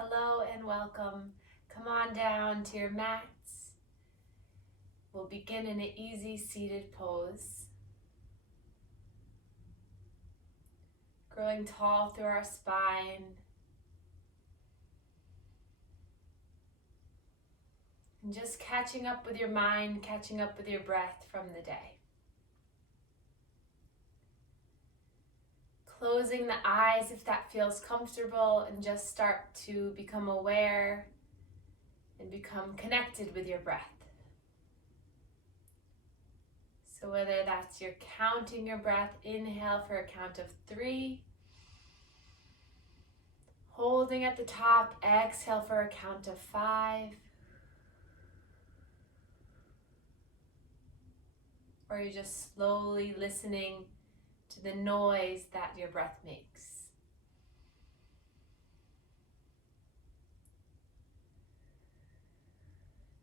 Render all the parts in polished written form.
Hello and welcome. Come on down to your mats. We'll begin in an easy seated pose. Growing tall through our spine. And just catching up with your mind, catching up with your breath from the day. Closing the eyes if that feels comfortable, and just start to become aware and become connected with your breath. So whether that's you're counting your breath, inhale for a count of 3, holding at the top, exhale for a count of 5, or you're just slowly listening to the noise that your breath makes.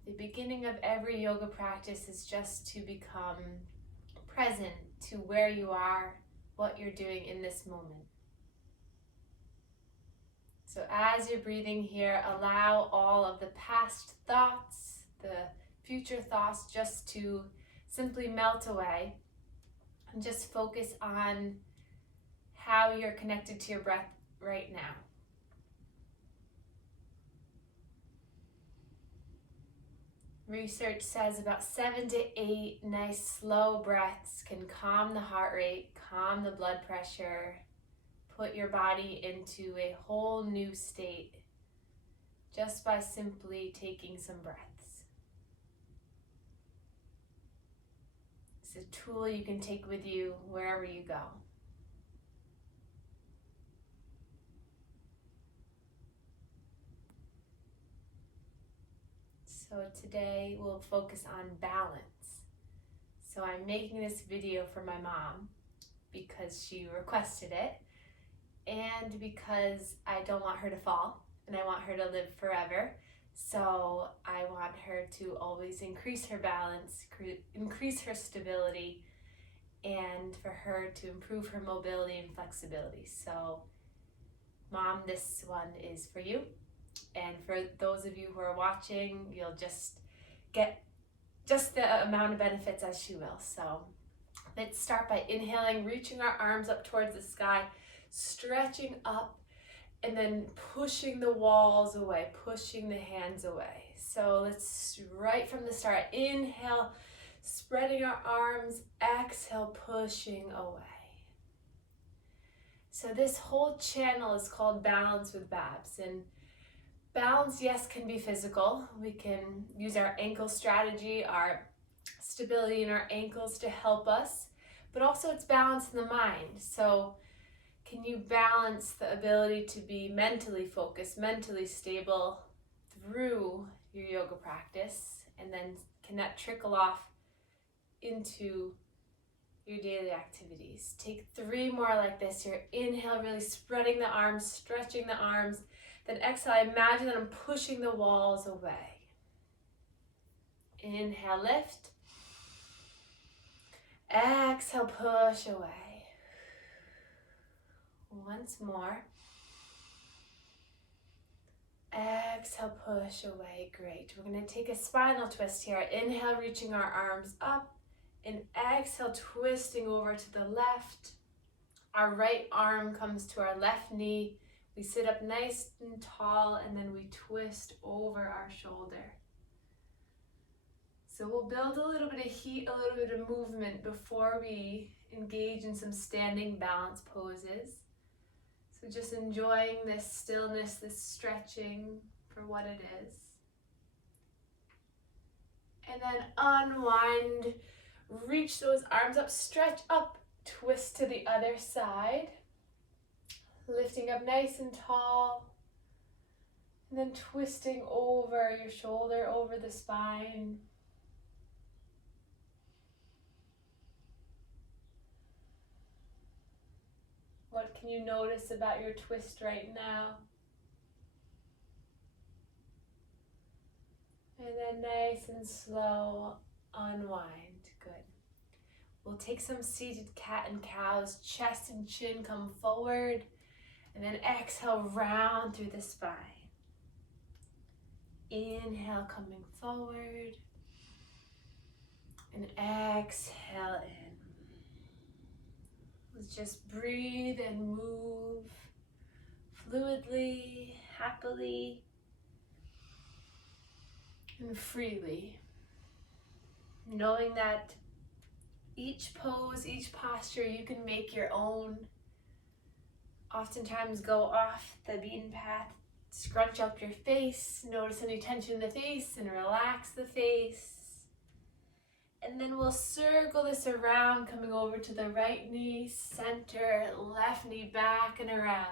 The beginning of every yoga practice is just to become present to where you are, what you're doing in this moment. So as you're breathing here, allow all of the past thoughts, the future thoughts just to simply melt away. And just focus on how you're connected to your breath right now. Research says about 7 to 8 nice slow breaths can calm the heart rate, calm the blood pressure, put your body into a whole new state just by simply taking some breaths. It's a tool you can take with you wherever you go. So today we'll focus on balance. So I'm making this video for my mom because she requested it and because I don't want her to fall and I want her to live forever. So I want her to always increase her balance, increase her stability, and for her to improve her mobility and flexibility. So Mom, this one is for you. And for those of you who are watching, you'll just get just the amount of benefits as she will. So let's start by inhaling, reaching our arms up towards the sky, stretching up, and then pushing the walls away, pushing the hands away. So let's, right from the start, inhale, spreading our arms, exhale, pushing away. So this whole channel is called Balance with Babs. And balance, yes, can be physical. We can use our ankle strategy, our stability in our ankles to help us, but also it's balance in the mind. So can you balance the ability to be mentally focused, mentally stable through your yoga practice? And then can that trickle off into your daily activities? Take 3 more like this here. Inhale, really spreading the arms, stretching the arms. Then exhale, imagine that I'm pushing the walls away. Inhale, lift. Exhale, push away. Once more. Exhale, push away. Great. We're going to take a spinal twist here. Inhale, reaching our arms up. And exhale, twisting over to the left. Our right arm comes to our left knee. We sit up nice and tall, and then we twist over our shoulder. So we'll build a little bit of heat, a little bit of movement before we engage in some standing balance poses. So just enjoying this stillness, this stretching for what it is. And then unwind, reach those arms up, stretch up, twist to the other side. Lifting up nice and tall. And then twisting over your shoulder, over the spine. What can you notice about your twist right now? And then nice and slow, unwind. Good. We'll take some seated cat and cows, chest and chin come forward, and then exhale, round through the spine. Inhale, coming forward. And exhale in. Let's just breathe and move fluidly, happily, and freely. Knowing that each pose, each posture, you can make your own. Oftentimes go off the beaten path, scrunch up your face, notice any tension in the face, and relax the face. And then we'll circle this around, coming over to the right knee, center, left knee back and around.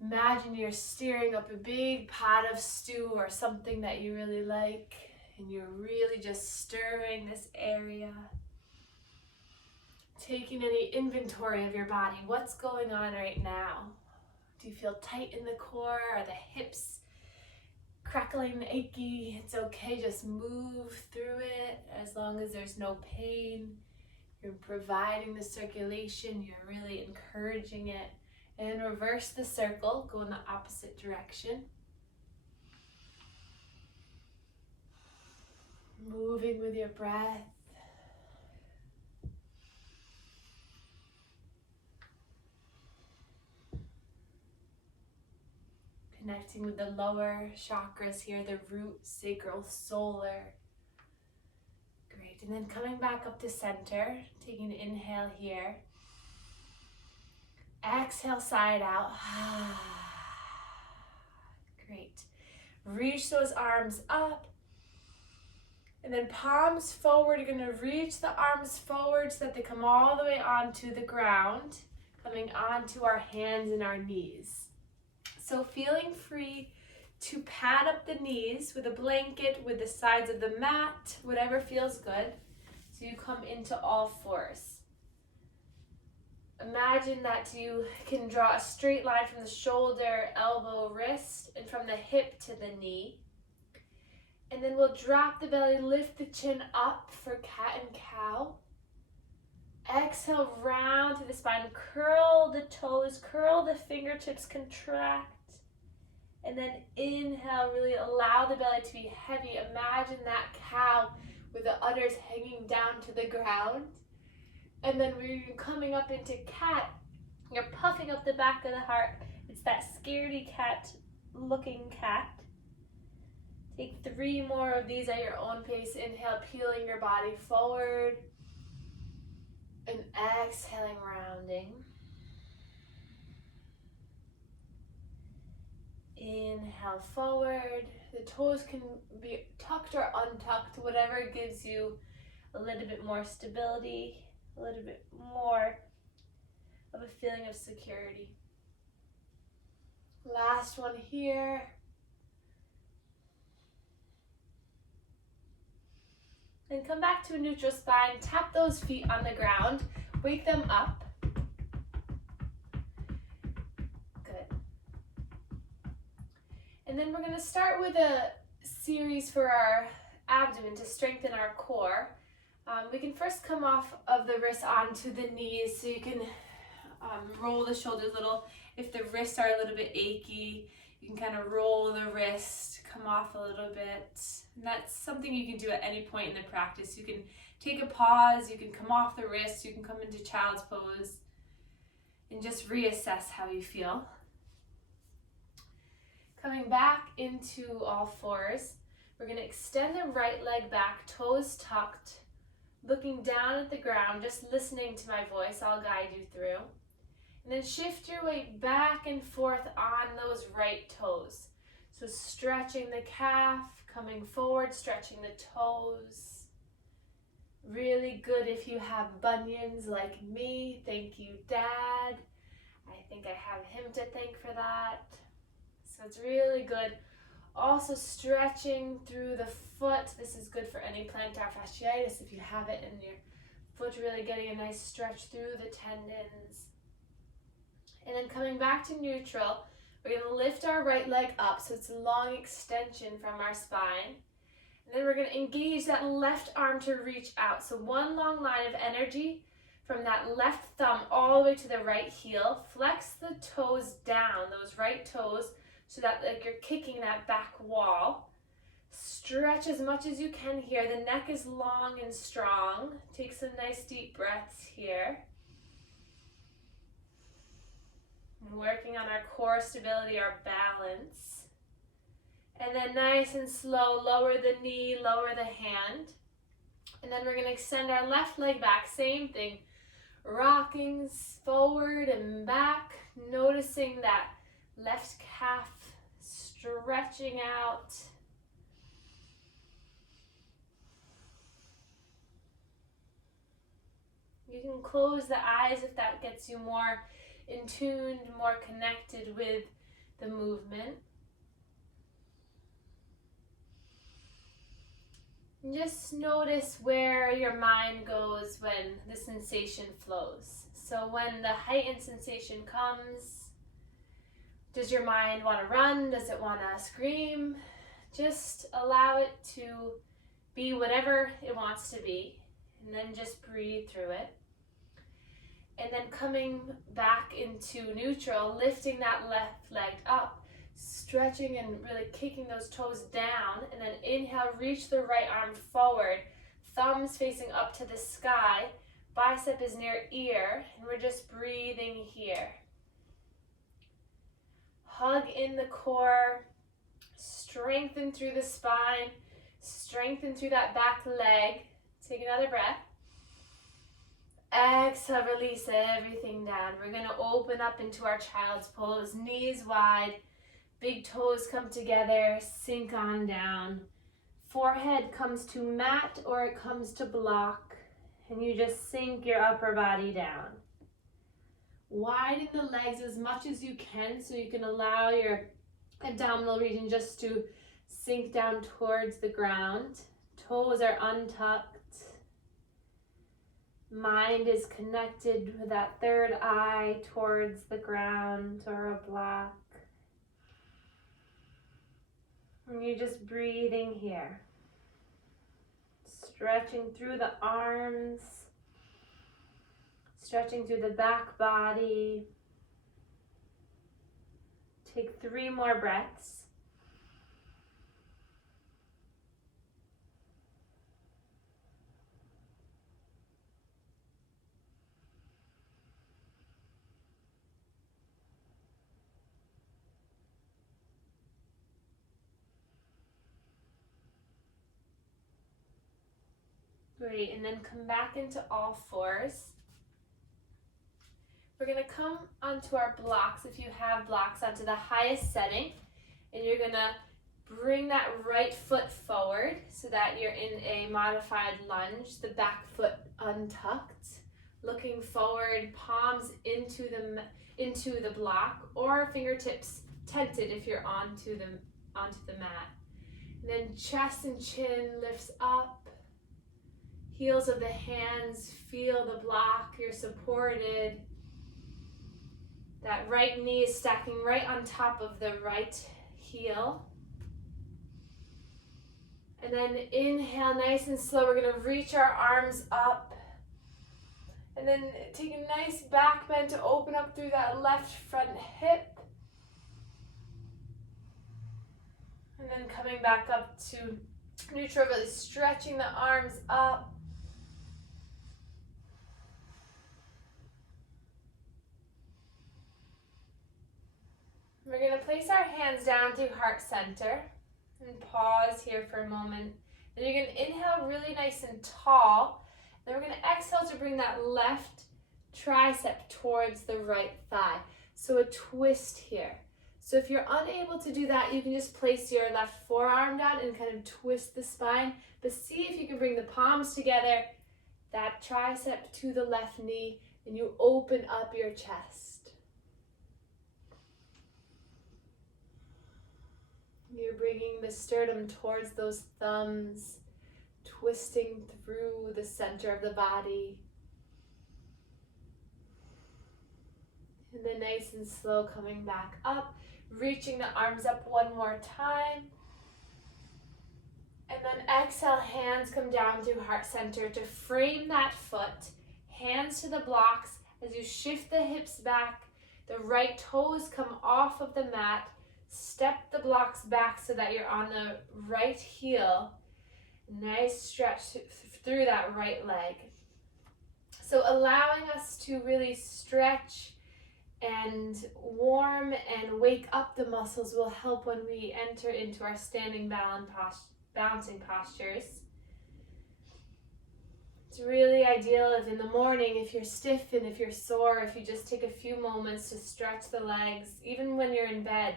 Imagine you're stirring up a big pot of stew or something that you really like, and you're really just stirring this area. Taking any inventory of your body. What's going on right now? Do you feel tight in the core? Are the hips crackling, achy? It's okay, just move through it as long as there's no pain. You're providing the circulation, you're really encouraging it. And reverse the circle, go in the opposite direction. Moving with your breath. Connecting with the lower chakras here, the root, sacral, solar. Great, and then coming back up to center, taking an inhale here. Exhale, side out. Great. Reach those arms up. And then palms forward. You're going to reach the arms forward so that they come all the way onto the ground, coming onto our hands and our knees. So feeling free to pad up the knees with a blanket, with the sides of the mat, whatever feels good. So you come into all fours. Imagine that you can draw a straight line from the shoulder, elbow, wrist, and from the hip to the knee. And then we'll drop the belly, lift the chin up for cat and cow. Exhale, round through the spine, curl the toes, curl the fingertips, contract. And then inhale, really allow the belly to be heavy. Imagine that cow with the udders hanging down to the ground. And then we're coming up into cat. You're puffing up the back of the heart. It's that scaredy cat looking cat. Take 3 more of these at your own pace. Inhale, peeling your body forward. And exhaling, rounding. Inhale forward. The toes can be tucked or untucked, whatever gives you a little bit more stability, a little bit more of a feeling of security. Last one here. Then come back to a neutral spine, tap those feet on the ground, wake them up. Good. And then we're going to start with a series for our abdomen to strengthen our core. We can first come off of the wrists onto the knees, so you can roll the shoulders a little. If the wrists are a little bit achy, you can kind of roll the wrist, come off a little bit. And that's something you can do at any point in the practice. You can take a pause, you can come off the wrist, you can come into child's pose, and just reassess how you feel. Coming back into all fours, we're going to extend the right leg back, toes tucked, looking down at the ground, just listening to my voice. I'll guide you through. And then shift your weight back and forth on those right toes. So stretching the calf, coming forward, stretching the toes. Really good if you have bunions like me. Thank you, Dad. I think I have him to thank for that. So it's really good. Also stretching through the foot. This is good for any plantar fasciitis if you have it in your foot, really getting a nice stretch through the tendons. And then coming back to neutral, we're going to lift our right leg up so it's a long extension from our spine. And then we're going to engage that left arm to reach out. So one long line of energy from that left thumb all the way to the right heel. Flex the toes down, those right toes, so that like you're kicking that back wall. Stretch as much as you can here. The neck is long and strong. Take some nice deep breaths here. And working on our core stability, our balance. And then nice and slow, lower the knee, lower the hand. And then we're going to extend our left leg back. Same thing. Rocking forward and back. Noticing that left calf stretching out. You can close the eyes if that gets you more in tune, more connected with the movement. And just notice where your mind goes when the sensation flows. So when the heightened sensation comes, does your mind want to run? Does it want to scream? Just allow it to be whatever it wants to be, and then just breathe through it. And then coming back into neutral, lifting that left leg up, stretching and really kicking those toes down, and then inhale, reach the right arm forward, thumbs facing up to the sky, bicep is near ear, and we're just breathing here. Hug in the core, strengthen through the spine, strengthen through that back leg. Take another breath. Exhale, release everything down. We're going to open up into our child's pose, knees wide, big toes come together, sink on down. Forehead comes to mat or it comes to block, and you just sink your upper body down. Widen the legs as much as you can so you can allow your abdominal region just to sink down towards the ground. Toes are untucked. Mind is connected with that third eye towards the ground or a block. And you're just breathing here. Stretching through the arms. Stretching through the back body. Take 3 more breaths. Great, and then come back into all fours. We're going to come onto our blocks, if you have blocks, onto the highest setting, and you're going to bring that right foot forward so that you're in a modified lunge, the back foot untucked, looking forward, palms into the block, or fingertips tented if you're onto the mat. And then chest and chin lifts up. Heels of the hands feel the block, you're supported. That right knee is stacking right on top of the right heel. And then inhale nice and slow, we're gonna reach our arms up. And then take a nice back bend to open up through that left front hip. And then coming back up to neutral, really stretching the arms up. We're going to place our hands down through heart center and pause here for a moment. Then you're going to inhale really nice and tall. Then we're going to exhale to bring that left tricep towards the right thigh. So a twist here. So if you're unable to do that, you can just place your left forearm down and kind of twist the spine. But see if you can bring the palms together, that tricep to the left knee, and you open up your chest. You're bringing the sternum towards those thumbs, twisting through the center of the body. And then nice and slow coming back up, reaching the arms up one more time. And then exhale, hands come down through heart center to frame that foot. Hands to the blocks as you shift the hips back. The right toes come off of the mat. Step the blocks back so that you're on the right heel. Nice stretch through that right leg. So allowing us to really stretch and warm and wake up the muscles will help when we enter into our standing balancing postures. It's really ideal if in the morning, if you're stiff and if you're sore, if you just take a few moments to stretch the legs, even when you're in bed,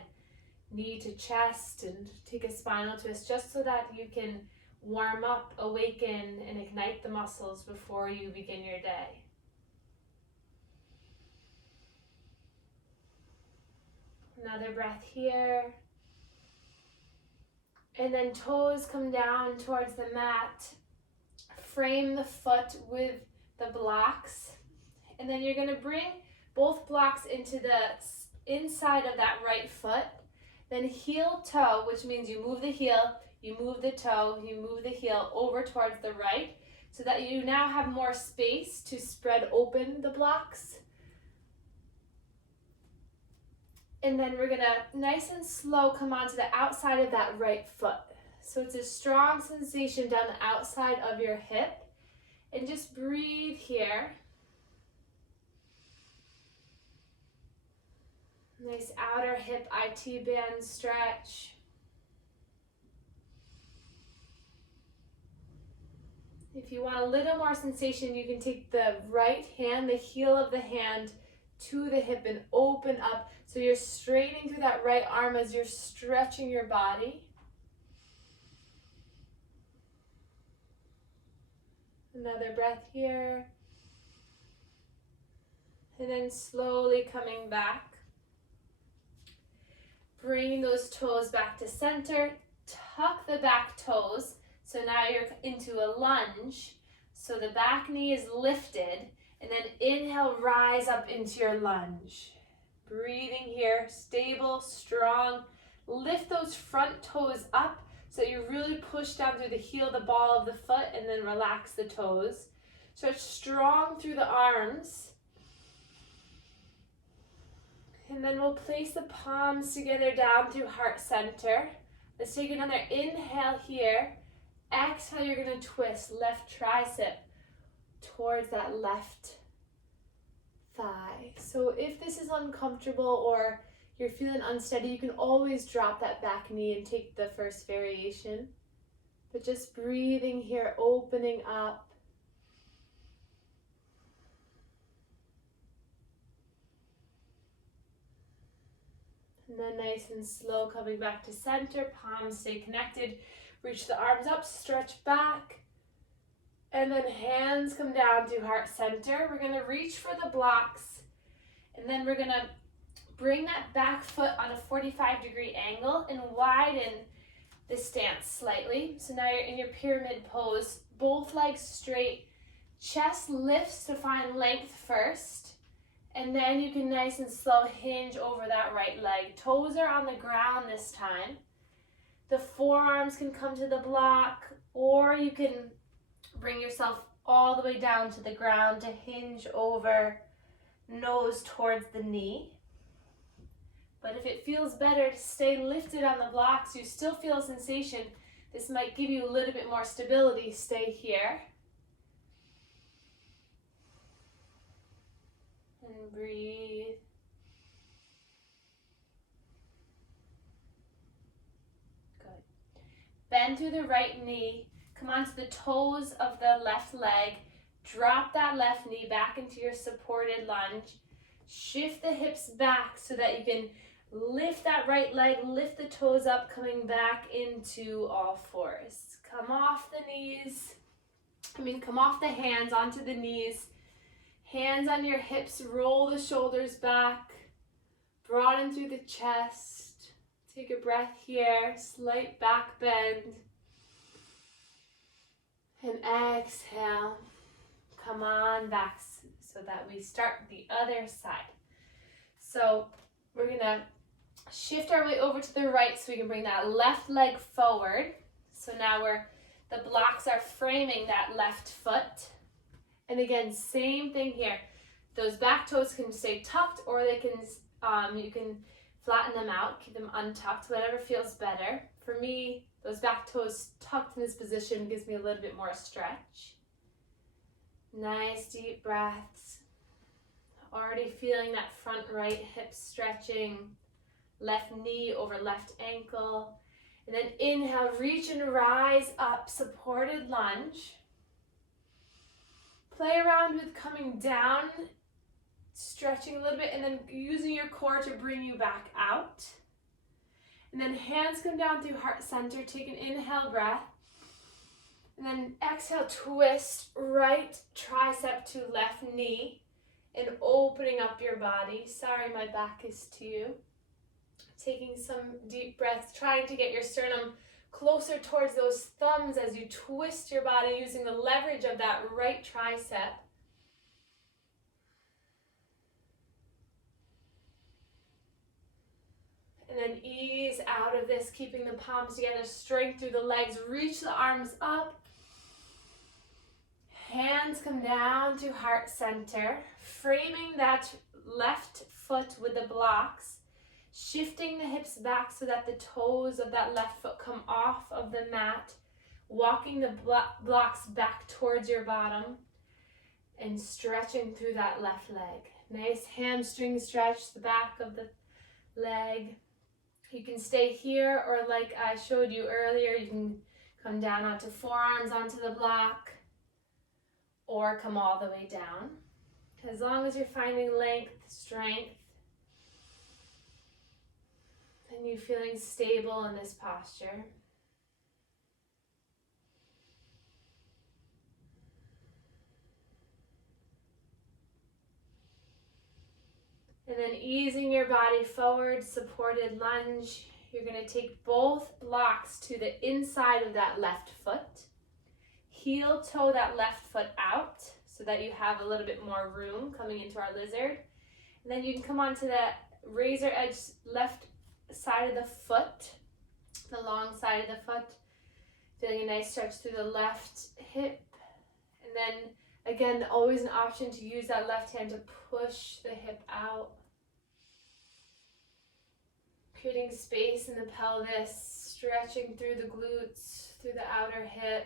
knee to chest, and take a spinal twist just so that you can warm up, awaken, and ignite the muscles before you begin your day. Another breath here. And then toes come down towards the mat. Frame the foot with the blocks. And then you're going to bring both blocks into the inside of that right foot. Then heel toe, which means you move the heel, you move the toe, you move the heel over towards the right, so that you now have more space to spread open the blocks. And then we're gonna, nice and slow, come onto the outside of that right foot. So it's a strong sensation down the outside of your hip. And just breathe here. Nice outer hip IT band stretch. If you want a little more sensation, you can take the right hand, the heel of the hand, to the hip and open up. So you're straightening through that right arm as you're stretching your body. Another breath here. And then slowly coming back. Bringing those toes back to center. Tuck the back toes. So now you're into a lunge. So the back knee is lifted. And then inhale, rise up into your lunge. Breathing here, stable, strong. Lift those front toes up so that you really push down through the heel, the ball of the foot, and then relax the toes. Stretch strong through the arms. And then we'll place the palms together down through heart center. Let's take another inhale here. Exhale, you're going to twist left tricep towards that left thigh. So if this is uncomfortable or you're feeling unsteady, you can always drop that back knee and take the first variation. But just breathing here, opening up. And then nice and slow, coming back to center, palms stay connected. Reach the arms up, stretch back. And then hands come down to heart center. We're going to reach for the blocks. And then we're going to bring that back foot on a 45-degree angle and widen the stance slightly. So now you're in your pyramid pose. Both legs straight. Chest lifts to find length first. And then you can nice and slow hinge over that right leg. Toes are on the ground this time. The forearms can come to the block, or you can bring yourself all the way down to the ground to hinge over, nose towards the knee. But if it feels better to stay lifted on the blocks, you still feel a sensation, this might give you a little bit more stability. Stay here. And breathe. Good. Bend through the right knee. Come onto the toes of the left leg. Drop that left knee back into your supported lunge. Shift the hips back so that you can lift that right leg, lift the toes up, coming back into all fours. Come off the knees. Come off the hands onto the knees. Hands on your hips, roll the shoulders back. Broaden through the chest. Take a breath here, slight back bend. And exhale. Come on back so that we start the other side. So we're gonna shift our way over to the right so we can bring that left leg forward. So now the blocks are framing that left foot. And again, same thing here. Those back toes can stay tucked, or they can you can Flatten them out, keep them untucked, whatever feels better. For me, those back toes tucked in this position gives me a little bit more stretch. Nice deep breaths. Already feeling that front right hip stretching, left knee over left ankle. And then inhale, reach and rise up, supported lunge. Play around with coming down, stretching a little bit, and then using your core to bring you back out. And then hands come down through heart center. Take an inhale breath. And then exhale, twist right tricep to left knee and opening up your body. Sorry, my back is to you. Taking some deep breaths, trying to get your sternum closer towards those thumbs as you twist your body using the leverage of that right tricep. And then ease out of this, keeping the palms together, strength through the legs, reach the arms up. Hands come down to heart center, framing that left foot with the blocks, shifting the hips back so that the toes of that left foot come off of the mat, walking the blocks back towards your bottom, and stretching through that left leg. Nice hamstring stretch, the back of the leg. You can stay here, or like I showed you earlier, you can come down onto forearms onto the block, or come all the way down. As long as you're finding length, strength, and you're feeling stable in this posture. And then easing your body forward, supported lunge. You're going to take both blocks to the inside of that left foot. Heel toe that left foot out so that you have a little bit more room coming into our lizard. And then you can come onto that razor edge left side of the foot, the long side of the foot. Feeling a nice stretch through the left hip. And then again, always an option to use that left hand to push the hip out. Creating space in the pelvis, stretching through the glutes, through the outer hip.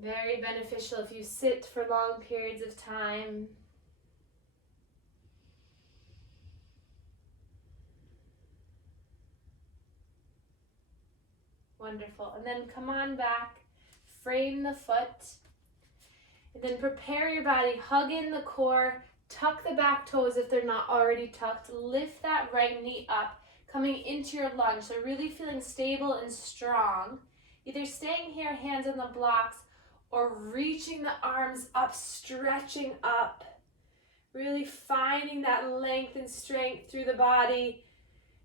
Very beneficial if you sit for long periods of time. Wonderful. And then come on back, frame the foot, and then prepare your body, hug in the core, tuck the back toes if they're not already tucked, lift that right knee up, coming into your lunge. So really feeling stable and strong. Either staying here, hands on the blocks, or reaching the arms up, stretching up. Really finding that length and strength through the body.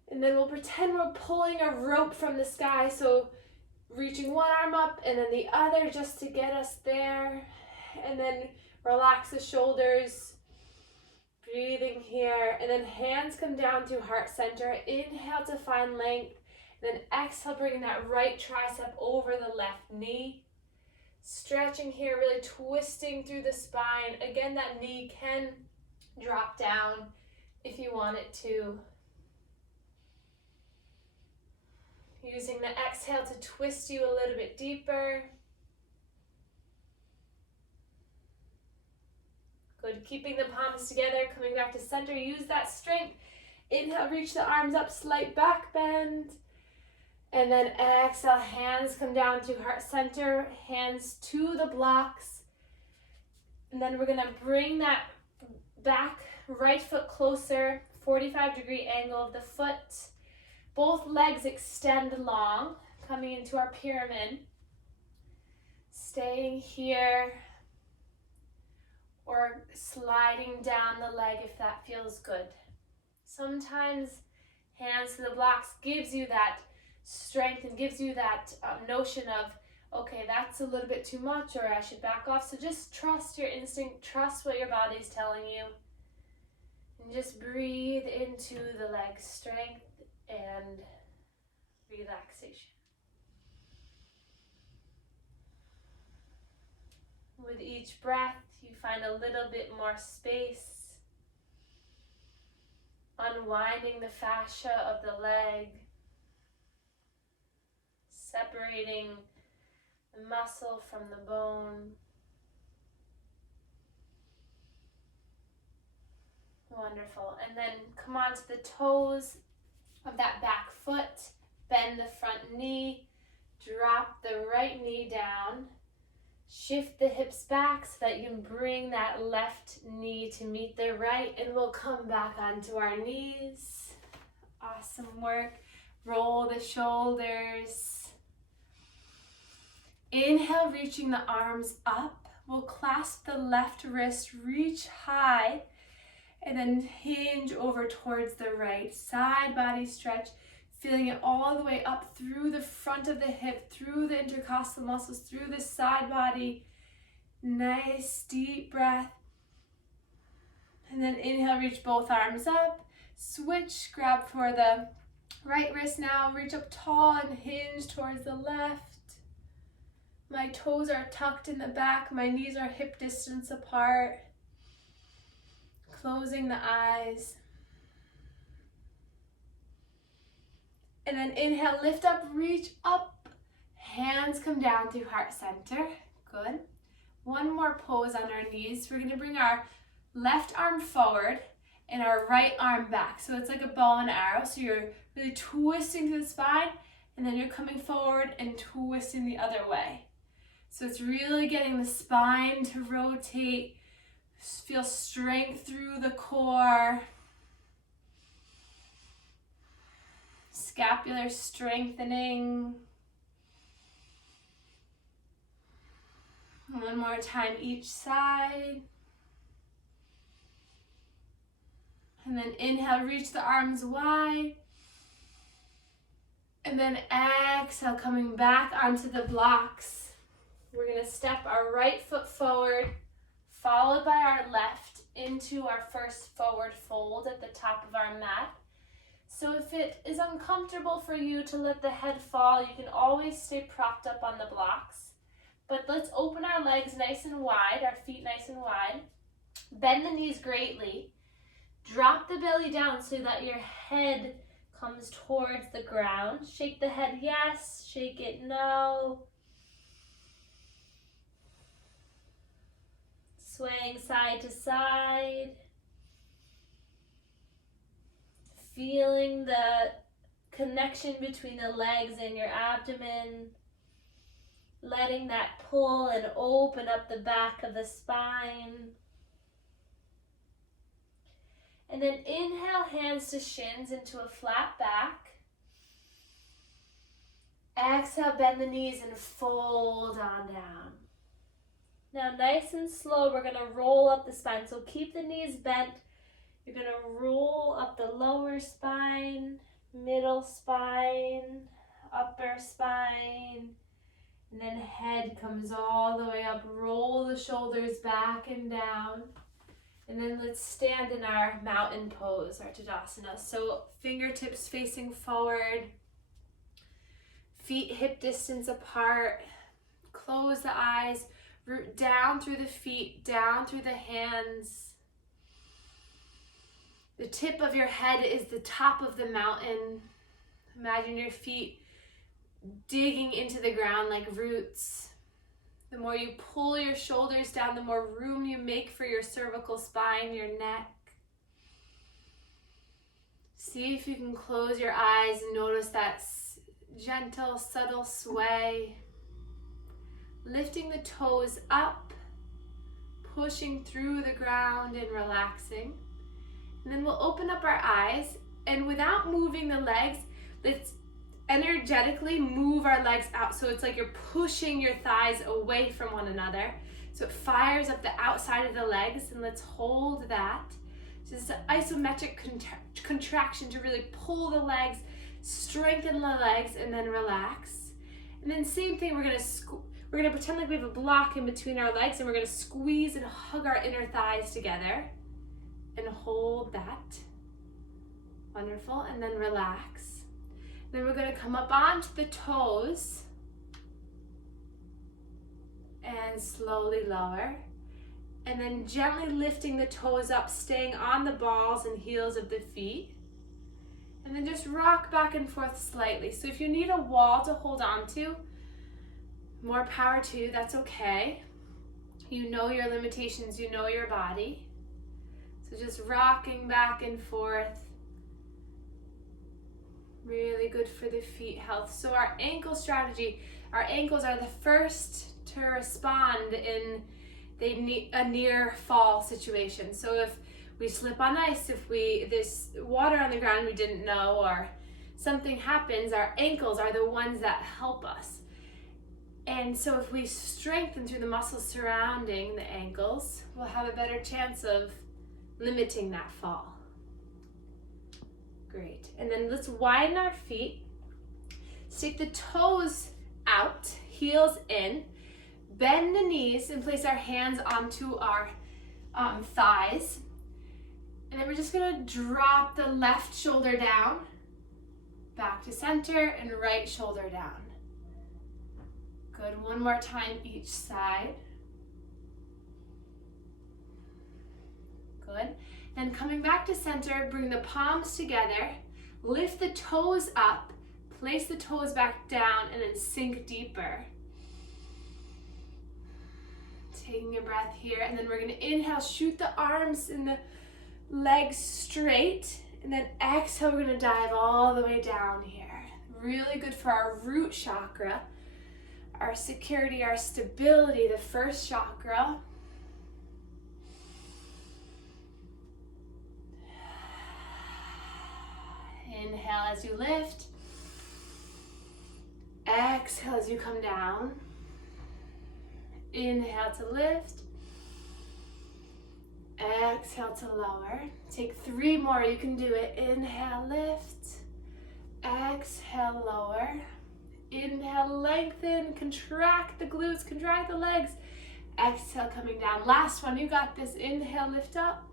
And then we'll pretend we're pulling a rope from the sky. So reaching one arm up and then the other just to get us there. And then relax the shoulders. Breathing here. And then hands come down to heart center. Inhale to find length. And then exhale, bringing that right tricep over the left knee. Stretching here, really twisting through the spine. Again, that knee can drop down if you want it to. Using the exhale to twist you a little bit deeper. Good, keeping the palms together, coming back to center. Use that strength. Inhale, reach the arms up, slight back bend. And then exhale, hands come down to heart center, hands to the blocks. And then we're gonna bring that back right foot closer, 45-degree angle of the foot. Both legs extend long, coming into our pyramid. Staying here, or sliding down the leg if that feels good. Sometimes hands to the blocks gives you that strength and gives you that notion of, okay, that's a little bit too much, or I should back off. So just trust your instinct, trust what your body's telling you, and just breathe into the leg strength and relaxation. With each breath, you find a little bit more space. unwinding the fascia of the leg, separating the muscle from the bone. Wonderful. And then come onto the toes of that back foot, bend the front knee, drop the right knee down, shift the hips back so that you can bring that left knee to meet the right, and we'll come back onto our knees. Awesome work. Roll the shoulders. Inhale, reaching the arms up. We'll clasp the left wrist, reach high, and then hinge over towards the right. Side body stretch, feeling it all the way up through the front of the hip, through the intercostal muscles, through the side body. Nice deep breath. And then inhale, reach both arms up. Switch, grab for the right wrist now. Reach up tall and hinge towards the left. My toes are tucked in the back. My knees are hip distance apart. Closing the eyes. And then inhale, lift up, reach up. Hands come down through heart center. Good. One more pose on our knees. We're going to bring our left arm forward and our right arm back. So it's like a bow and arrow. So you're really twisting through the spine, and then you're coming forward and twisting the other way. So it's really getting the spine to rotate. Feel strength through the core. Scapular strengthening. One more time each side. And then inhale, reach the arms wide. And then exhale, coming back onto the blocks. We're going to step our right foot forward, followed by our left into our first forward fold at the top of our mat. So if it is uncomfortable for you to let the head fall, you can always stay propped up on the blocks. But let's open our legs nice and wide, our feet nice and wide. Bend the knees greatly. Drop the belly down so that your head comes towards the ground. Shake the head yes, shake it no. Swaying side to side. Feeling the connection between the legs and your abdomen. Letting that pull and open up the back of the spine. And then inhale, hands to shins into a flat back. Exhale, bend the knees and fold on down. Now nice and slow, we're going to roll up the spine. So keep the knees bent. You're going to roll up the lower spine, middle spine, upper spine, and then head comes all the way up. Roll the shoulders back and down. And then let's stand in our mountain pose, our Tadasana. So fingertips facing forward, feet hip distance apart. Close the eyes, root down through the feet, down through the hands. The tip of your head is the top of the mountain. Imagine your feet digging into the ground like roots. The more you pull your shoulders down, the more room you make for your cervical spine, your neck. See if you can close your eyes and notice that gentle, subtle sway. Lifting the toes up, pushing through the ground and relaxing. And then we'll open up our eyes, and without moving the legs, let's energetically move our legs out. So it's like you're pushing your thighs away from one another. So it fires up the outside of the legs, and let's hold that. So it's an isometric contraction to really pull the legs, strengthen the legs, and then relax. And then same thing, we're gonna pretend like we have a block in between our legs, and we're gonna squeeze and hug our inner thighs together. And hold that. Wonderful. And then relax. Then we're going to come up onto the toes and slowly lower. And then gently lifting the toes up, staying on the balls and heels of the feet. And then just rock back and forth slightly. So if you need a wall to hold on to, more power to you, that's okay. You know your limitations, you know your body. So just rocking back and forth. Really good for the feet health. So our ankle strategy, our ankles are the first to respond in a near fall situation. So if we slip on ice, if there's water on the ground we didn't know, or something happens, our ankles are the ones that help us. And so if we strengthen through the muscles surrounding the ankles, we'll have a better chance of limiting that fall. Great. And then let's widen our feet. Stick the toes out, heels in. Bend the knees and place our hands onto our thighs. And then we're just gonna drop the left shoulder down, back to center, and right shoulder down. Good, one more time each side. Good. Then coming back to center, bring the palms together, lift the toes up, place the toes back down, and then sink deeper. Taking a breath here, and then we're gonna inhale, shoot the arms and the legs straight, and then exhale, we're gonna dive all the way down here. Really good for our root chakra, our security, our stability, the first chakra. Inhale as you lift. Exhale as you come down. Inhale to lift. Exhale to lower. Take 3 more, you can do it. Inhale, lift. Exhale, lower. Inhale, lengthen, contract the glutes, contract the legs. Exhale, coming down. Last one, you got this. Inhale, lift up.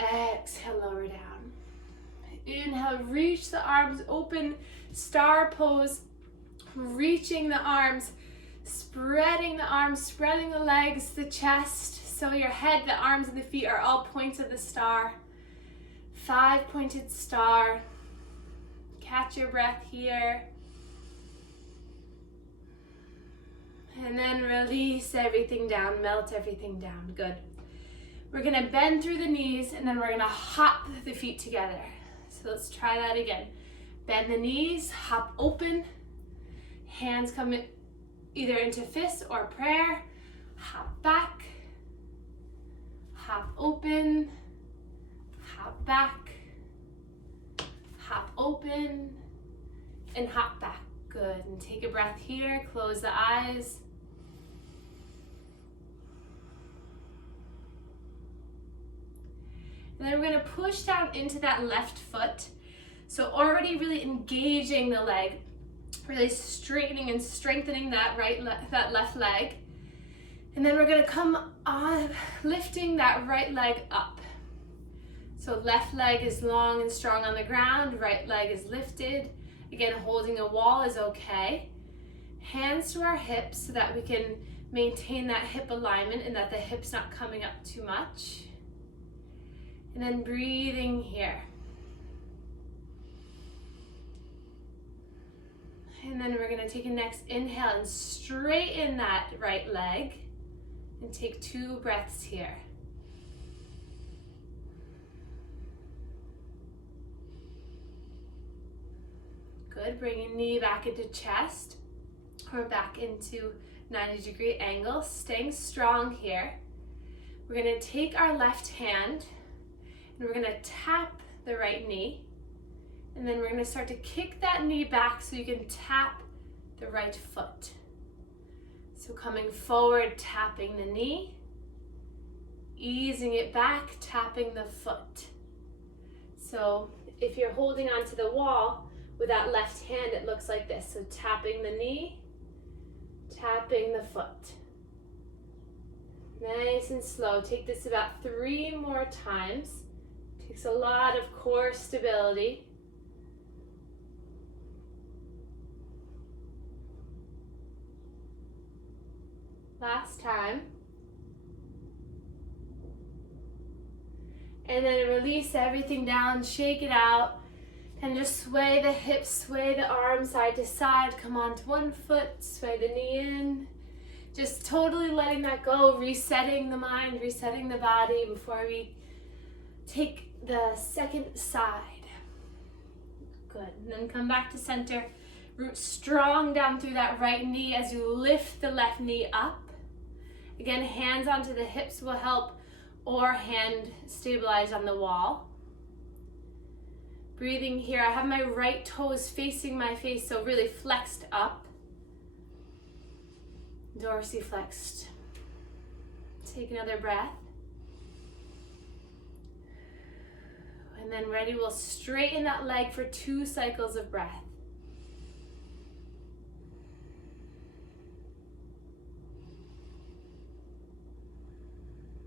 Exhale, lower down. Inhale, reach the arms open, star pose, reaching the arms, spreading the arms, spreading the legs, the chest, so your head, the arms, and the feet are all points of the star. 5-pointed star. Catch your breath here. And then release everything down, melt everything down. Good. We're gonna bend through the knees, and then we're gonna hop the feet together. So let's try that again. Bend the knees, hop open. Hands come either into fists or prayer. Hop back. Hop open. Hop back. Hop open. And hop back. Good. And take a breath here. Close the eyes. And then we're going to push down into that left foot. So already really engaging the leg, really straightening and strengthening that that left leg. And then we're going to come on, lifting that right leg up. So left leg is long and strong on the ground, right leg is lifted. Again, holding a wall is okay. Hands to our hips so that we can maintain that hip alignment and that the hip's not coming up too much. And then breathing here. And then we're going to take a next inhale and straighten that right leg. And take 2 breaths here. Good. Bring your knee back into chest or back into 90-degree angle. Staying strong here. We're going to take our left hand and we're going to tap the right knee. And then we're going to start to kick that knee back so you can tap the right foot. So coming forward, tapping the knee, easing it back, tapping the foot. So if you're holding onto the wall with that left hand, it looks like this. So tapping the knee, tapping the foot. Nice and slow. Take this about 3 more times. Takes a lot of core stability. Last time. And then release everything down, shake it out. And just sway the hips, sway the arms side to side. Come onto one foot, sway the knee in. Just totally letting that go, resetting the mind, resetting the body before we take the second side. Good. And then come back to center. Root strong down through that right knee as you lift the left knee up. Again, hands onto the hips will help, or hand stabilize on the wall. Breathing here, I have my right toes facing my face, so really flexed up. Dorsiflexed. Take another breath. And then ready, we'll straighten that leg for 2 cycles of breath.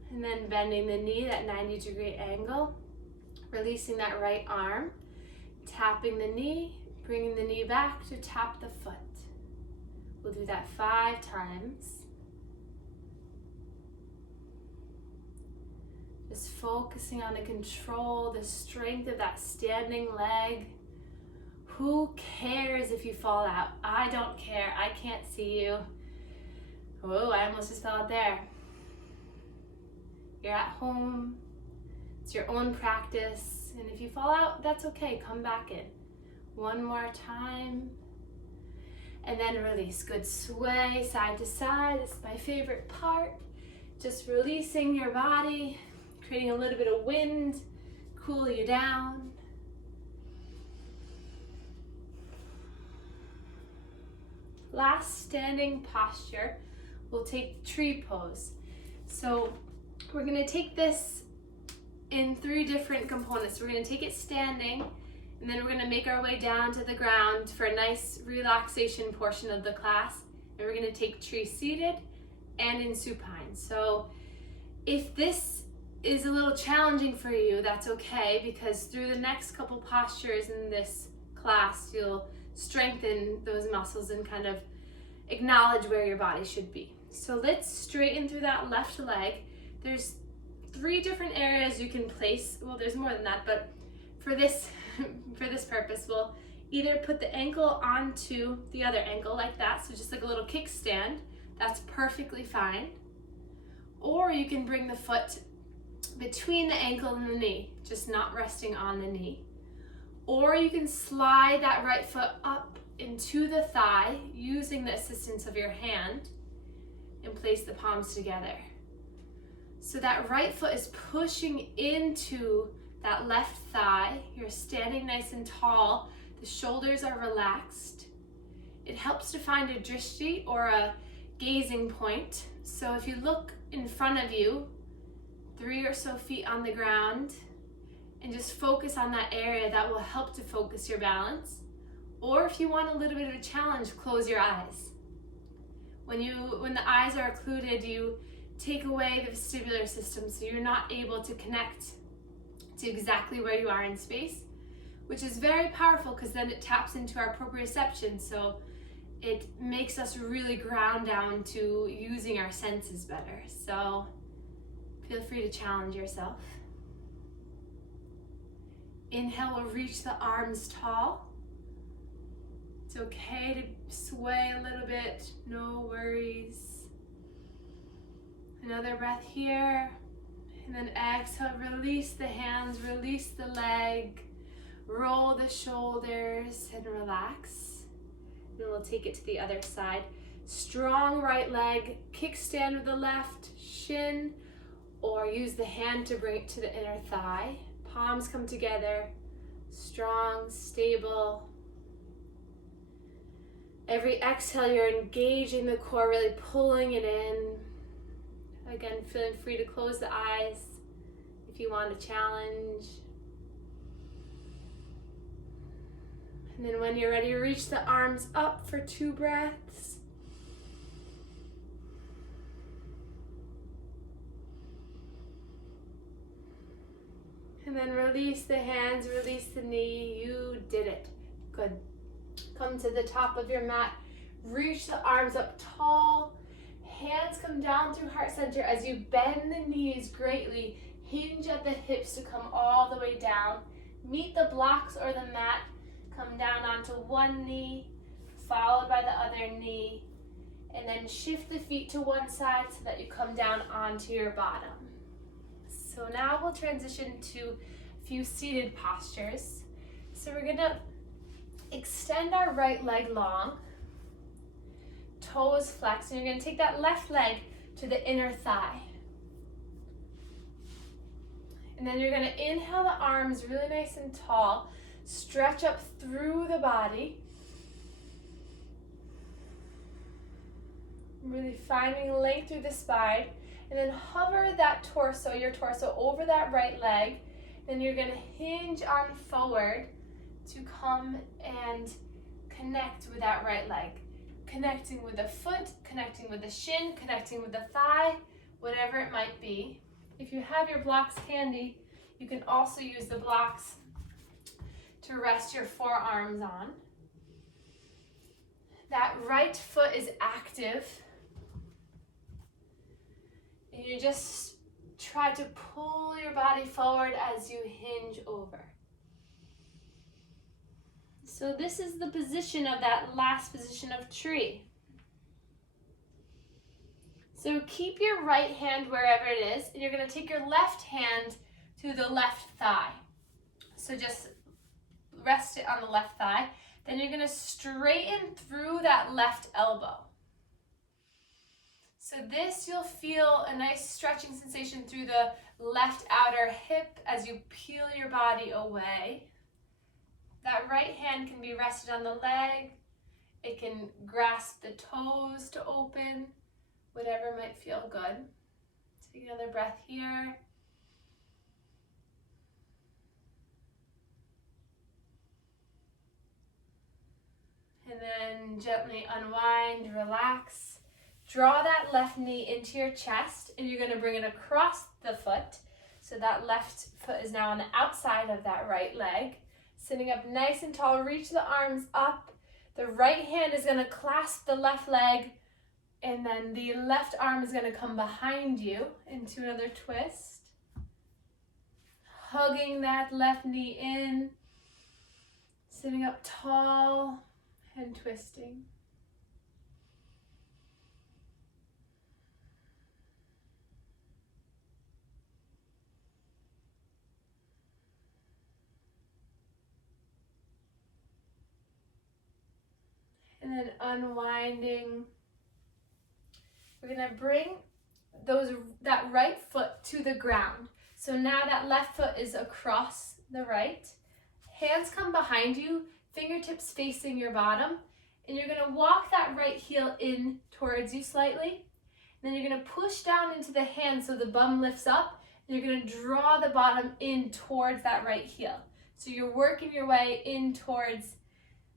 And then bending the knee, that 90-degree angle. Releasing that right arm. Tapping the knee, bringing the knee back to tap the foot. We'll do that 5 times. Just focusing on the control, the strength of that standing leg. Who cares if you fall out? I don't care. I can't see you. Whoa, I almost just fell out there. You're at home. It's your own practice. And if you fall out, that's okay. Come back in. 1 more time. And then release. Good sway side to side. It's my favorite part. Just releasing your body, creating a little bit of wind, cool you down. Last standing posture, we'll take tree pose. So we're going to take this in 3 different components. We're going to take it standing, and then we're going to make our way down to the ground for a nice relaxation portion of the class. And we're going to take tree seated and in supine. So if this is a little challenging for you, that's okay, because through the next couple postures in this class, you'll strengthen those muscles and kind of acknowledge where your body should be. So let's straighten through that left leg. There's 3 different areas you can place. Well, there's more than that, but for this purpose, we'll either put the ankle onto the other ankle like that, so just like a little kickstand. That's perfectly fine. Or you can bring the foot between the ankle and the knee, just not resting on the knee. Or you can slide that right foot up into the thigh using the assistance of your hand and place the palms together. So that right foot is pushing into that left thigh. You're standing nice and tall. The shoulders are relaxed. It helps to find a drishti, or a gazing point. So if you look in front of you, 3 or so feet on the ground, and just focus on that area, that will help to focus your balance. Or if you want a little bit of a challenge, close your eyes. When the eyes are occluded, you take away the vestibular system, so you're not able to connect to exactly where you are in space, which is very powerful because then it taps into our proprioception, so it makes us really ground down to using our senses better. So feel free to challenge yourself. Inhale, we'll reach the arms tall. It's okay to sway a little bit, no worries. Another breath here, and then exhale, release the hands, release the leg, roll the shoulders, and relax. And we'll take it to the other side. Strong right leg, kickstand with the left shin, or use the hand to bring it to the inner thigh. Palms come together, strong, stable. Every exhale, you're engaging the core, really pulling it in. Again, feeling free to close the eyes if you want a challenge. And then when you're ready, reach the arms up for 2 breaths. And then release the hands, release the knee. You did it. Good. Come to the top of your mat. Reach the arms up tall. Hands come down through heart center as you bend the knees greatly. hinge at the hips to come all the way down. Meet the blocks or the mat. Come down onto one knee, followed by the other knee. And then shift the feet to one side so that you come down onto your bottom. So now we'll transition to a few seated postures. So we're gonna extend our right leg long, toes flexed, and you're gonna take that left leg to the inner thigh. And then you're gonna inhale the arms really nice and tall, stretch up through the body. Really finding length through the spine, and then hover that torso, your torso, over that right leg. Then you're gonna hinge on forward to come and connect with that right leg. Connecting with the foot, connecting with the shin, connecting with the thigh, whatever it might be. If you have your blocks handy, you can also use the blocks to rest your forearms on. That right foot is active. And you just try to pull your body forward as you hinge over. So this is the position of that last position of tree. So keep your right hand wherever it is, and you're going to take your left hand to the left thigh. So just rest it on the left thigh. Then you're going to straighten through that left elbow. So this, you'll feel a nice stretching sensation through the left outer hip as you peel your body away. That right hand can be rested on the leg. It can grasp the toes to open, whatever might feel good. Take another breath here. And then gently unwind, relax. Draw that left knee into your chest, and you're going to bring it across the foot. So that left foot is now on the outside of that right leg. Sitting up nice and tall, reach the arms up. The right hand is going to clasp the left leg, and then the left arm is going to come behind you into another twist. Hugging that left knee in, sitting up tall and twisting. And then unwinding. We're going to bring that right foot to the ground. So now that left foot is across the right. Hands come behind you, fingertips facing your bottom. And you're going to walk that right heel in towards you slightly. And then you're going to push down into the hand so the bum lifts up. And you're going to draw the bottom in towards that right heel. So you're working your way in towards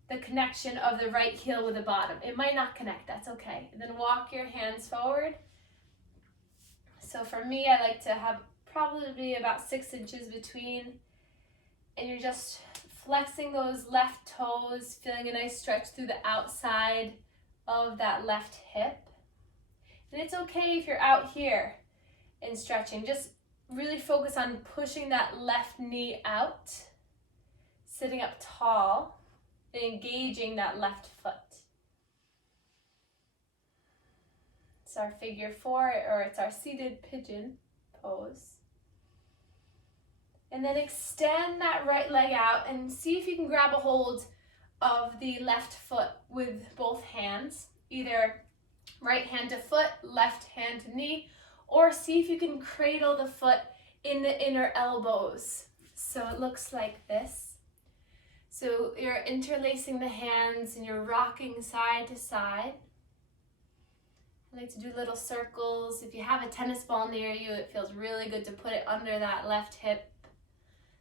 the connection of the right heel with the bottom. It might not connect, that's okay. And then walk your hands forward. So for me, I like to have probably about 6 inches between. And you're just flexing those left toes, feeling a nice stretch through the outside of that left hip. And it's okay if you're out here and stretching. Just really focus on pushing that left knee out, sitting up tall, and engaging that left foot. It's our figure 4, or it's our seated pigeon pose. And then extend that right leg out and see if you can grab a hold of the left foot with both hands, either right hand to foot, left hand to knee, or see if you can cradle the foot in the inner elbows. So it looks like this. So you're interlacing the hands and you're rocking side to side. I like to do little circles. If you have a tennis ball near you, it feels really good to put it under that left hip.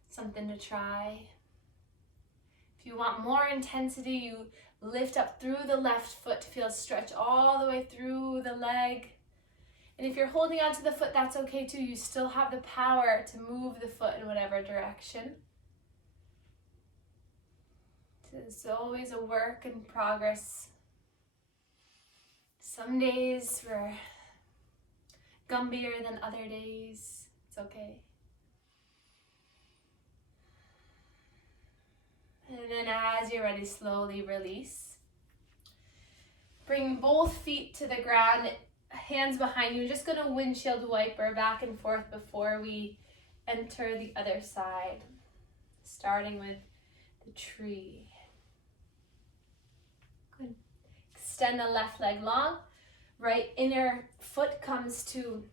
Something to try. If you want more intensity, you lift up through the left foot to feel a stretch all the way through the leg. And if you're holding onto the foot, that's okay too. You still have the power to move the foot in whatever direction. It's always a work in progress. Some days we're gumbier than other days. It's okay. And then as you're ready, slowly release. Bring both feet to the ground, hands behind you. You're just going to windshield wiper back and forth before we enter the other side, starting with the tree. Good. Extend the left leg long. Right inner foot comes to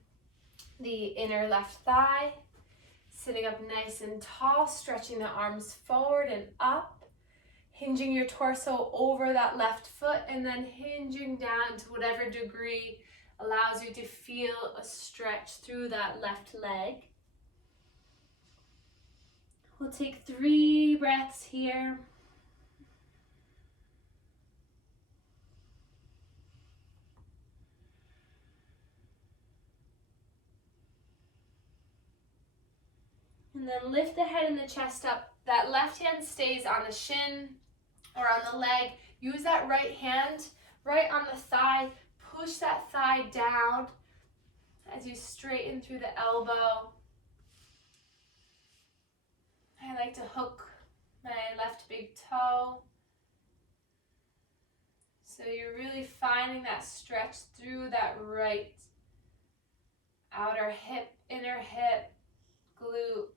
the inner left thigh. Sitting up nice and tall, stretching the arms forward and up. Hinging your torso over that left foot and then hinging down to whatever degree allows you to feel a stretch through that left leg. We'll take 3 breaths here. And then lift the head and the chest up. That left hand stays on the shin or on the leg. Use that right hand right on the thigh. Push that thigh down as you straighten through the elbow. I like to hook my left big toe. So you're really finding that stretch through that right outer hip, inner hip, glute.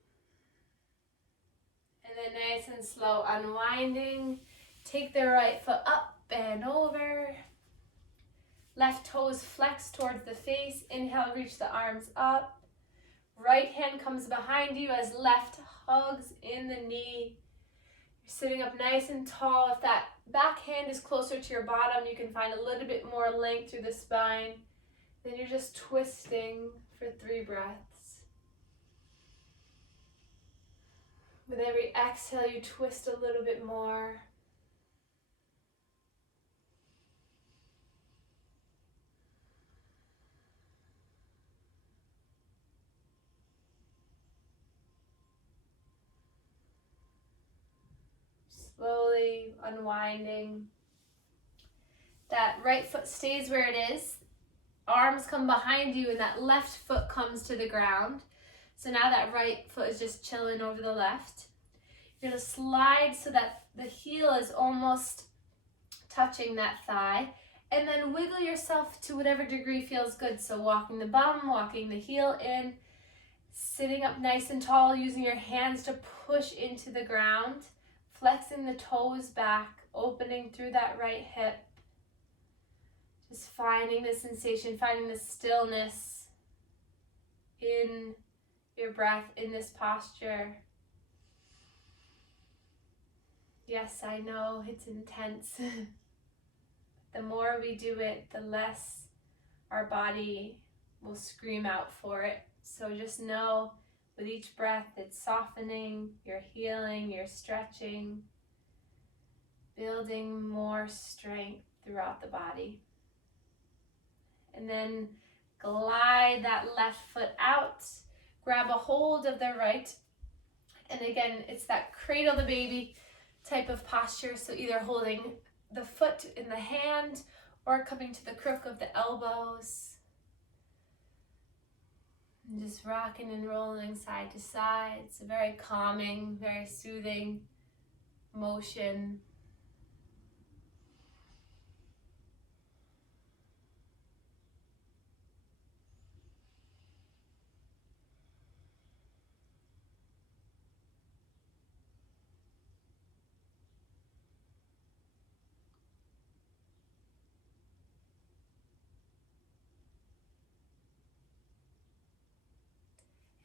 And then nice and slow unwinding. Take the right foot up, bend over. Left toes flex towards the face. Inhale, reach the arms up. Right hand comes behind you as left hugs in the knee. You're sitting up nice and tall. If that back hand is closer to your bottom, you can find a little bit more length through the spine. Then you're just twisting for 3 breaths. With every exhale, you twist a little bit more. Slowly unwinding. That right foot stays where it is. Arms come behind you and that left foot comes to the ground. So now that right foot is just chilling over the left. You're going to slide so that the heel is almost touching that thigh. And then wiggle yourself to whatever degree feels good. So walking the bum, walking the heel in. Sitting up nice and tall, using your hands to push into the ground. Flexing the toes back, opening through that right hip. Just finding the sensation, finding the stillness in your breath, in this posture. Yes, I know it's intense. The more we do it, the less our body will scream out for it. So just know with each breath, it's softening, you're healing, you're stretching, building more strength throughout the body. And then glide that left foot out, grab a hold of the right. And again, it's that cradle the baby type of posture. So either holding the foot in the hand or coming to the crook of the elbows. And just rocking and rolling side to side. It's a very calming, very soothing motion.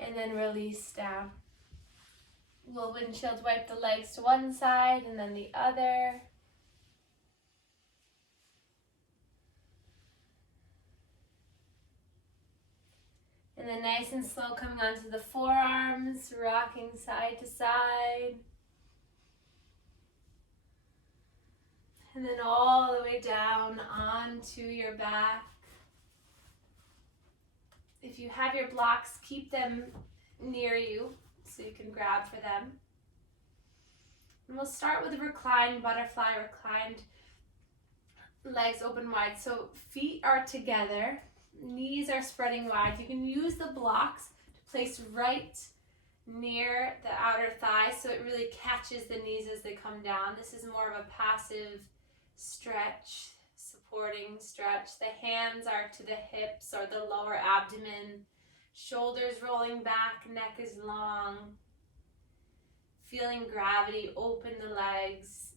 And then release down. We'll windshield wipe the legs to one side and then the other. And then nice and slow coming onto the forearms, rocking side to side. And then all the way down onto your back. If you have your blocks, keep them near you so you can grab for them. And we'll start with a reclined butterfly, reclined legs open wide. So feet are together, knees are spreading wide. You can use the blocks to place right near the outer thigh, so it really catches the knees as they come down. This is more of a passive stretch, supporting stretch. The hands are to the hips or the lower abdomen, shoulders rolling back, neck is long. Feeling gravity open the legs.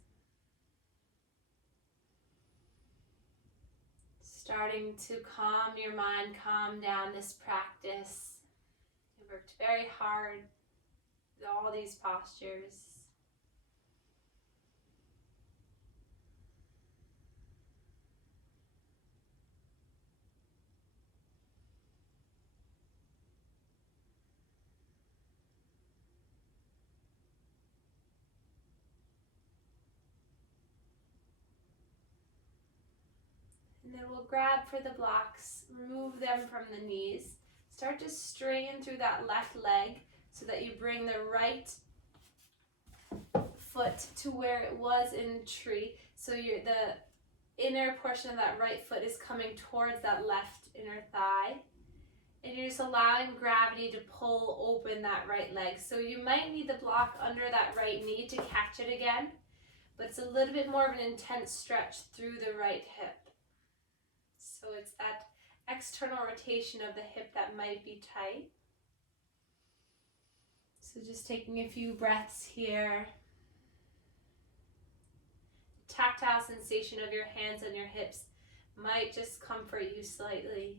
Starting to calm your mind, calm down this practice. You worked very hard with all these postures. And then we'll grab for the blocks, remove them from the knees. Start to straighten through that left leg so that you bring the right foot to where it was in tree. So the inner portion of that right foot is coming towards that left inner thigh. And you're just allowing gravity to pull open that right leg. So you might need the block under that right knee to catch it again, but it's a little bit more of an intense stretch through the right hip. So it's that external rotation of the hip that might be tight. So just taking a few breaths here. Tactile sensation of your hands and your hips might just comfort you slightly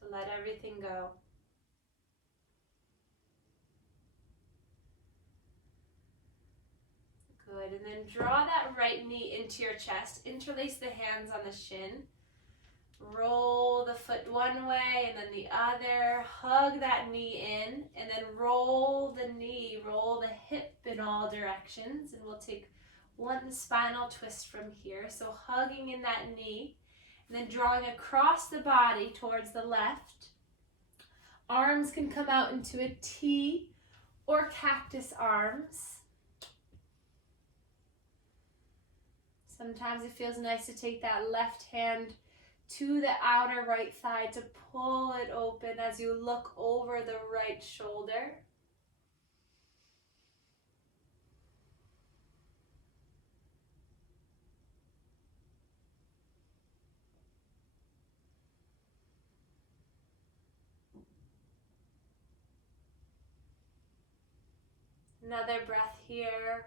to let everything go. Good, and then draw that right knee into your chest. Interlace the hands on the shin. Roll the foot one way and then the other. Hug that knee in and then roll the knee, roll the hip in all directions. And we'll take one spinal twist from here. So hugging in that knee and then drawing across the body towards the left. Arms can come out into a T or cactus arms. Sometimes it feels nice to take that left hand to the outer right thigh to pull it open as you look over the right shoulder. Another breath here.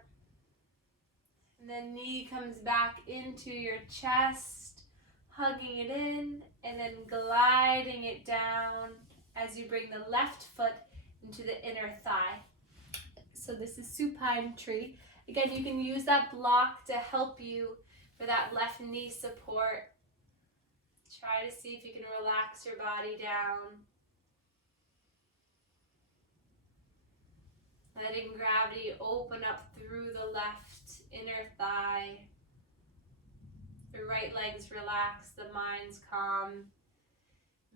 And then knee comes back into your chest, hugging it in, and then gliding it down as you bring the left foot into the inner thigh. So this is supine tree. Again, you can use that block to help you for that left knee support. Try to see if you can relax your body down. Letting gravity open up through the left inner thigh. The right leg's relaxed, the mind's calm.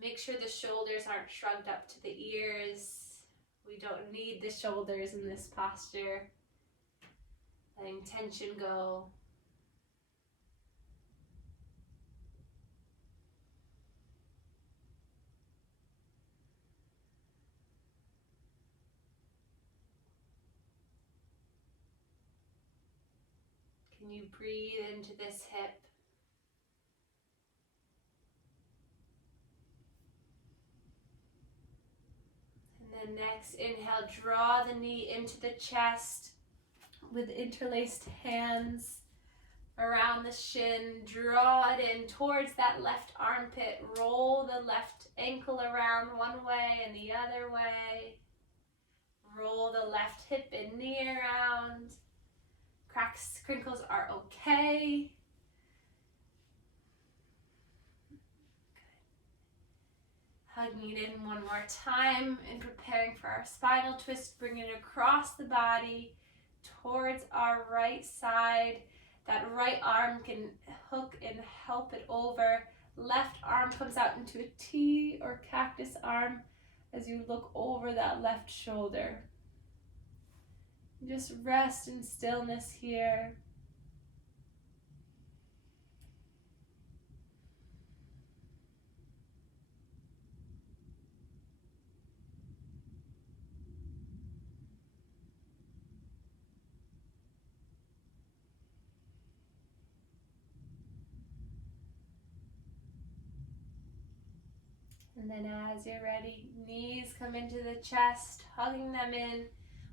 Make sure the shoulders aren't shrugged up to the ears. We don't need the shoulders in this posture. Letting tension go. Can you breathe into this hip? And then next, inhale, draw the knee into the chest with interlaced hands around the shin. Draw it in towards that left armpit. Roll the left ankle around one way and the other way. Roll the left hip and knee around. Cracks, crinkles are okay. Hugging it in one more time and preparing for our spinal twist. Bring it across the body towards our right side. That right arm can hook and help it over. Left arm comes out into a T or cactus arm as you look over that left shoulder. Just rest in stillness here. And then as you're ready, knees come into the chest, hugging them in.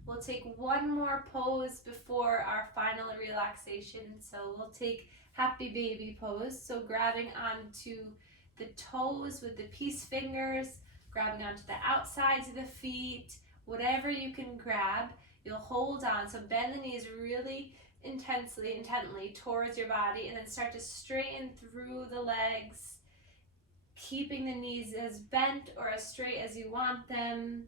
We'll take one more pose before our final relaxation. So we'll take happy baby pose. So grabbing onto the toes with the peace fingers, grabbing onto the outsides of the feet, whatever you can grab, you'll hold on. So bend the knees really intently towards your body, and then start to straighten through the legs, keeping the knees as bent or as straight as you want them.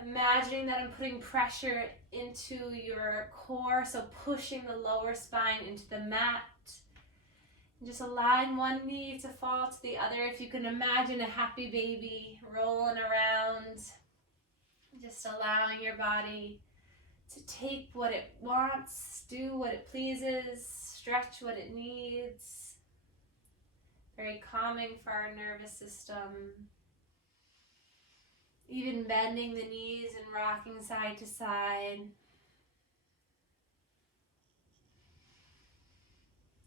Imagining that I'm putting pressure into your core, so pushing the lower spine into the mat. And just allowing one knee to fall to the other. If you can imagine a happy baby rolling around, just allowing your body to take what it wants, do what it pleases, stretch what it needs. Very calming for our nervous system. Even bending the knees and rocking side to side.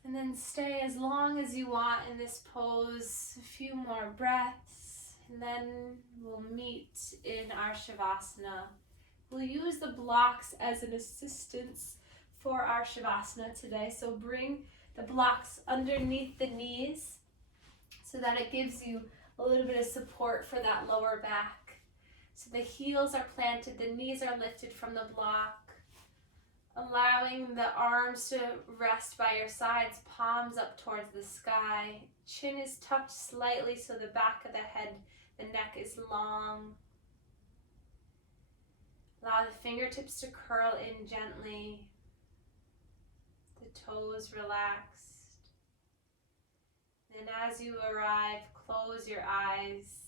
And then stay as long as you want in this pose, a few more breaths, and then we'll meet in our Shavasana. We'll use the blocks as an assistance for our Shavasana today. So bring the blocks underneath the knees so that it gives you a little bit of support for that lower back. So the heels are planted, the knees are lifted from the block, allowing the arms to rest by your sides, palms up towards the sky. Chin is tucked slightly so the back of the head, the neck is long. Allow the fingertips to curl in gently, the toes relaxed. And as you arrive, close your eyes,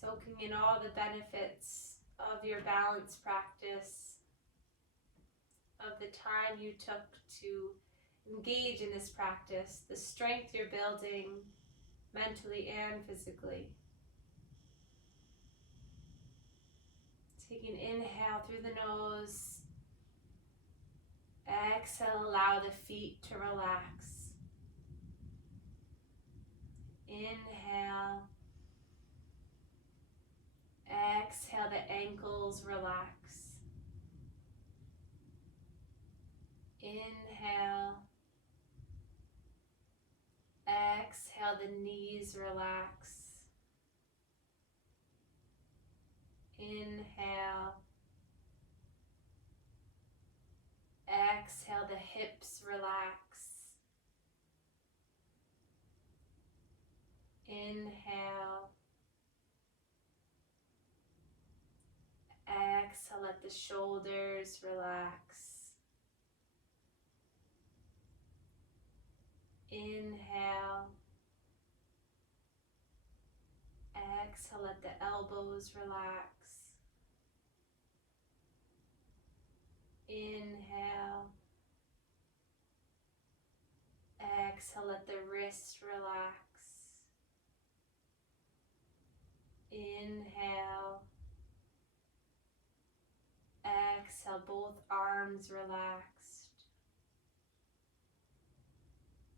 soaking in all the benefits of your balance practice, of the time you took to engage in this practice, the strength you're building mentally and physically. Take an inhale through the nose. Exhale, allow the feet to relax. Inhale. Exhale, the ankles relax. Inhale. Exhale, the knees relax. Inhale. Exhale, the hips relax. Inhale. Exhale, let the shoulders relax. Inhale. Exhale, let the elbows relax. Inhale. Exhale, let the wrist relax. Inhale. Exhale, both arms relaxed.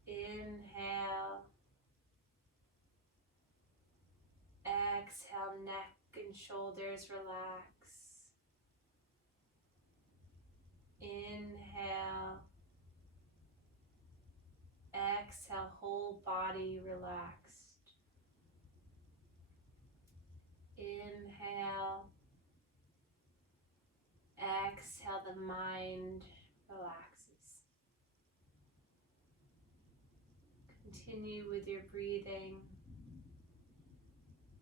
Inhale. Exhale, neck and shoulders relax. Inhale. Exhale, whole body relaxed. Inhale. Exhale, the mind relaxes. Continue with your breathing,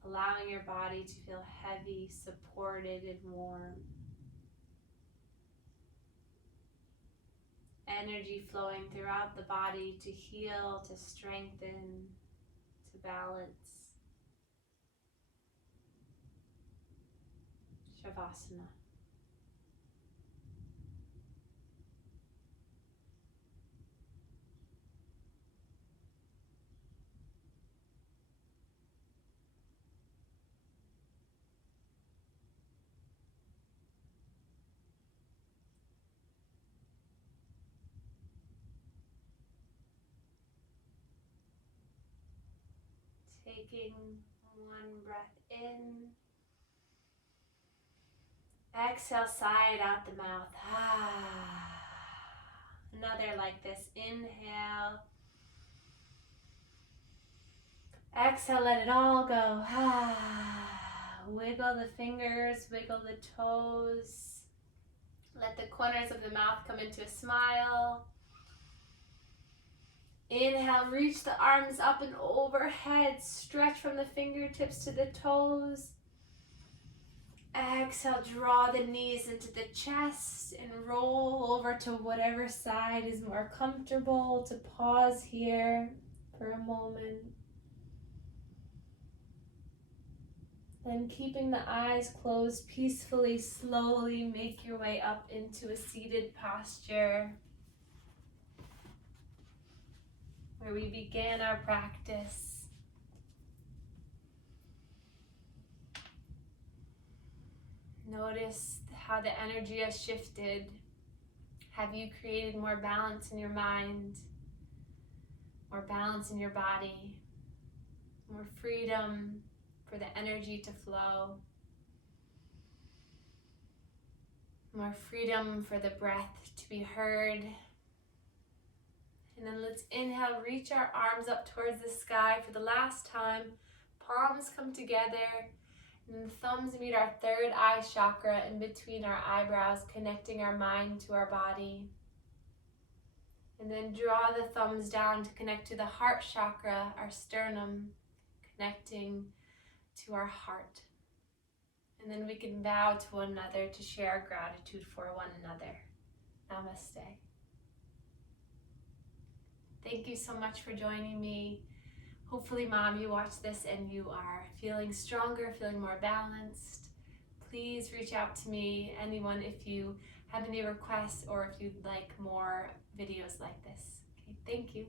allowing your body to feel heavy, supported, and warm. Energy flowing throughout the body to heal, to strengthen, to balance. Shavasana. taking one breath in. Exhale, sigh it out the mouth. Another like this. Inhale. Exhale, let it all go. Wiggle the fingers, wiggle the toes. Let the corners of the mouth come into a smile. Inhale, reach the arms up and overhead. Stretch from the fingertips to the toes. Exhale, draw the knees into the chest and roll over to whatever side is more comfortable. To pause here for a moment. Then keeping the eyes closed peacefully, slowly make your way up into a seated posture where we began our practice. Notice how the energy has shifted. Have you created more balance in your mind, more balance in your body, more freedom for the energy to flow, more freedom for the breath to be heard? And then let's inhale, reach our arms up towards the sky for the last time. Palms come together. And the thumbs meet our third eye chakra in between our eyebrows, connecting our mind to our body. And then draw the thumbs down to connect to the heart chakra, our sternum, connecting to our heart. And then we can bow to one another to share our gratitude for one another. Namaste. Thank you so much for joining me. Hopefully, Mom, you watch this and you are feeling stronger, feeling more balanced. Please reach out to me, anyone, if you have any requests or if you'd like more videos like this. Okay, thank you.